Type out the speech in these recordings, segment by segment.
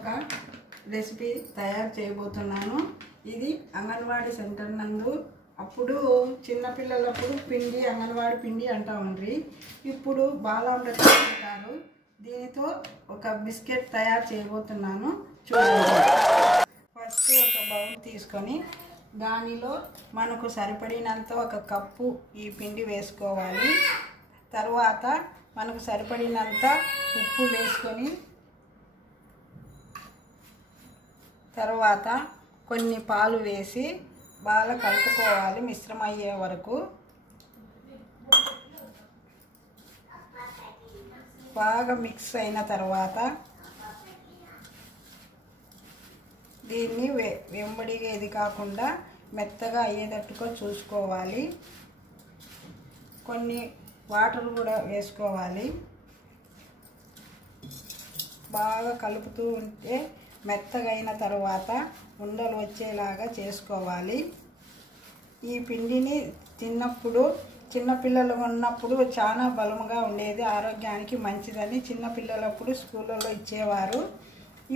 ఒక రెసిపీ తయారు చేయబోతున్నాను. ఇది అంగన్వాడీ సెంటర్ నందు అప్పుడు చిన్నపిల్లలప్పుడు పిండి అంగన్వాడీ పిండి అంటా ఉండ్రి, ఇప్పుడు బాలామృతం అంటారు. దీనితో ఒక బిస్కెట్ తయారు చేయబోతున్నాను. చూడండి. ఫస్ట్ ఒక బౌల్ తీసుకొని దానిలో మనకు సరిపడినంత ఒక కప్పు ఈ పిండి వేసుకోవాలి. తర్వాత మనకు సరిపడినంత ఉప్పు వేసుకొని తర్వాత కొన్ని పాలు వేసి బాగా కలుపుకోవాలి మిశ్రమం అయ్యే వరకు. బాగా మిక్స్ అయిన తర్వాత దీన్ని వెంబడిగా ఇది కాకుండా మెత్తగా అయ్యేటట్టుగా చూసుకోవాలి. కొన్ని వాటర్ కూడా వేసుకోవాలి. బాగా కలుపుతూ ఉంటే మెత్తగా అయిన తర్వాత ఉండలు వచ్చేలాగా చేసుకోవాలి. ఈ పిండిని తిన్నప్పుడు చిన్నపిల్లలు ఉన్నప్పుడు చాలా బలంగా ఉండేది, ఆరోగ్యానికి మంచిదని చిన్నపిల్లలప్పుడు స్కూళ్ళలో ఇచ్చేవారు.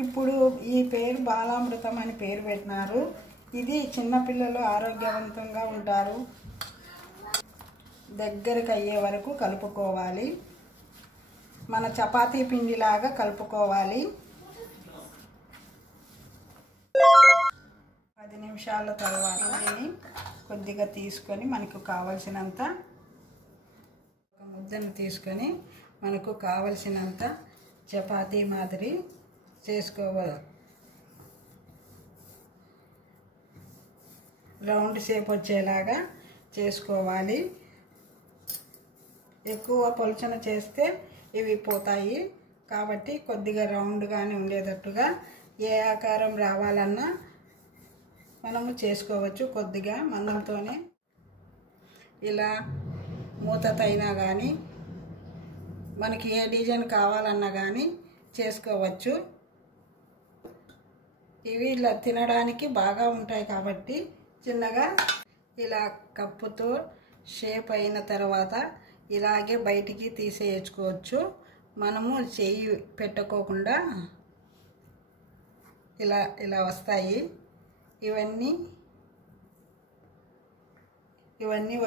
ఇప్పుడు ఈ పేరు బాలామృతం అని పేరు పెట్టినారు. ఇది చిన్నపిల్లలు ఆరోగ్యవంతంగా ఉంటారు. దగ్గరికి అయ్యే వరకు కలుపుకోవాలి. మన చపాతీ పిండిలాగా కలుపుకోవాలి. 10 నిమిషాల తర్వాత దీన్ని కొద్దిగా తీసుకొని మనకు కావలసినంత ఒక ముద్దను తీసుకొని మనకు కావలసినంత చపాతీ మాదిరి చేసుకోవాలి. రౌండ్ షేప్ వచ్చేలాగా చేసుకోవాలి. ఎక్కువ పలుచన చేస్తే ఇవి పోతాయి కాబట్టి కొద్దిగా రౌండ్గానే ఉండేటట్టుగా ఏ ఆకారం రావాలన్నా మనము చేసుకోవచ్చు. కొద్దిగా మందంతోనే ఇలా మూతతైనా కానీ మనకి ఏ డిజైన్ కావాలన్నా కానీ చేసుకోవచ్చు. ఇవి ఇలా తినడానికి బాగా ఉంటాయి కాబట్టి చిన్నగా ఇలా కప్పుతో షేప్ అయిన తర్వాత ఇలాగే బయటికి తీసేయచ్చుకోవచ్చు. మనము చెయ్యి పెట్టుకోకుండా ఇలా ఇలా వస్తాయి. ఇవన్నీ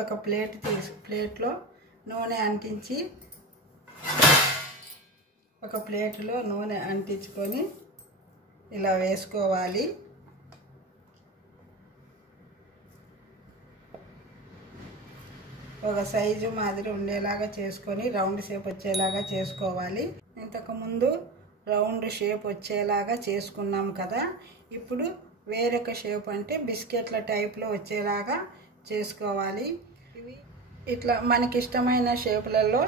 ఒక ప్లేట్లో నూనె అంటించి ఒక ప్లేట్లో నూనె అంటించుకొని ఇలా వేసుకోవాలి. ఒక సైజు మాదిరి ఉండేలాగా చేసుకొని రౌండ్ షేప్ వచ్చేలాగా చేసుకోవాలి. ఇంతకుముందు రౌండ్ షేప్ వచ్చేలాగా చేసుకున్నాం కదా, ఇప్పుడు వేరొక షేప్ అంటే బిస్కెట్ల టైప్లో వచ్చేలాగా చేసుకోవాలి. ఇవి ఇట్లా మనకి ఇష్టమైన షేపులలో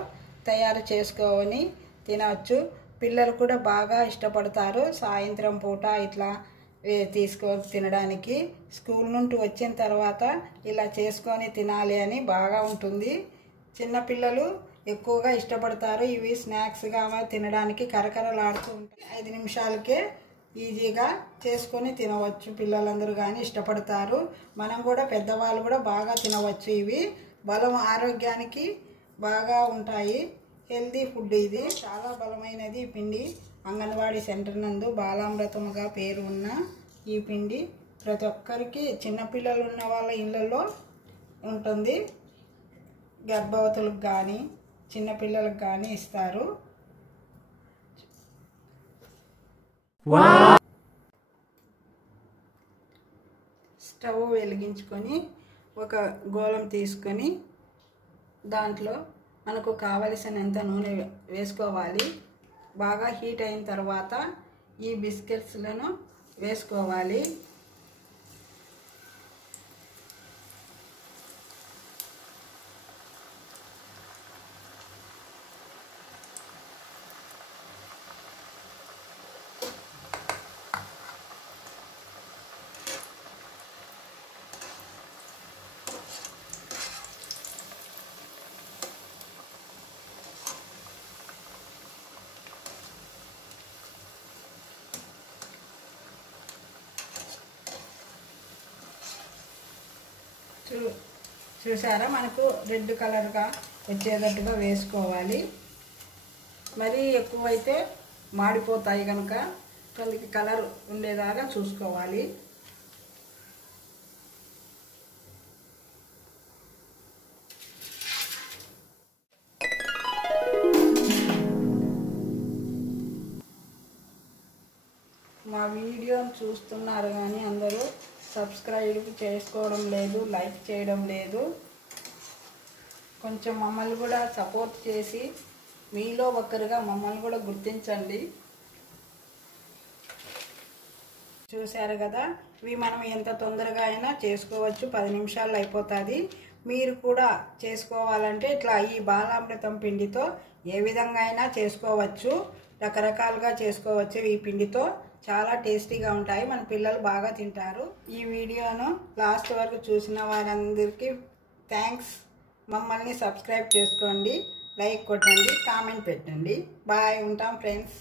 తయారు చేసుకొని తినవచ్చు. పిల్లలు కూడా బాగా ఇష్టపడతారు. సాయంత్రం పూట ఇట్లా తీసుకొని తినడానికి, స్కూల్ నుండి వచ్చిన తర్వాత ఇలా చేసుకొని తినాలి అని బాగా ఉంటుంది. చిన్నపిల్లలు ఎక్కువగా ఇష్టపడతారు. ఇవి స్నాక్స్గా తినడానికి కరకరలాడుతూ ఉంటాయి. 5 నిమిషాలకే ఈజీగా చేసుకొని తినవచ్చు. పిల్లలందరూ కానీ ఇష్టపడతారు. మనం కూడా పెద్దవాళ్ళు కూడా బాగా తినవచ్చు. ఇవి బలం ఆరోగ్యానికి బాగా ఉంటాయి. Healthy food. ఇది చాలా బలమైనది. ఈ పిండి అంగన్వాడీ సెంటర్ నందు బాలామృతముగా పేరు ఉన్న ఈ పిండి ప్రతి ఒక్కరికి చిన్నపిల్లలు ఉన్న వాళ్ళ ఇళ్ళల్లో ఉంటుంది. గర్భవతులకు కానీ చిన్నపిల్లలకు కానీ ఇస్తారు. స్టవ్ వెలిగించుకొని ఒక గోళం తీసుకొని దాంట్లో మనకు కావలసినంత నూనె వేసుకోవాలి. బాగా హీట్ అయిన తర్వాత ఈ బిస్కెట్స్లను వేసుకోవాలి. చూసారా, మనకు రెడ్ కలర్గా వచ్చేటట్టుగా వేసుకోవాలి. మరీ ఎక్కువైతే మాడిపోతాయి కనుక కొంచెం కలర్ ఉండేదాకా చూసుకోవాలి. మా వీడియోని చూస్తున్నారు కానీ అందరూ సబ్స్క్రైబ్ చేసుకోవడం లేదు, లైక్ చేయడం లేదు. కొంచెం మమ్మల్ని కూడా సపోర్ట్ చేసి మీలో ఒకరుగా మమ్మల్ని కూడా గుర్తించండి. చూశారు కదా, ఇవి మనం ఎంత తొందరగా అయినా చేసుకోవచ్చు, 10 నిమిషాల్లో అయిపోతుంది. మీరు కూడా చేసుకోవాలంటే ఇట్లా ఈ బాలామృతం పిండితో ఏ విధంగా అయినా చేసుకోవచ్చు, రకరకాలుగా చేసుకోవచ్చు. ఈ పిండితో చాలా టేస్టీగా ఉంటాయి, మన పిల్లలు బాగా తింటారు. ఈ వీడియోను లాస్ట్ వరకు చూసిన వారందరికీ థ్యాంక్స్. మమ్మల్ని సబ్స్క్రైబ్ చేసుకోండి, లైక్ కొట్టండి, కామెంట్ పెట్టండి. బాయ్, ఉంటాం ఫ్రెండ్స్.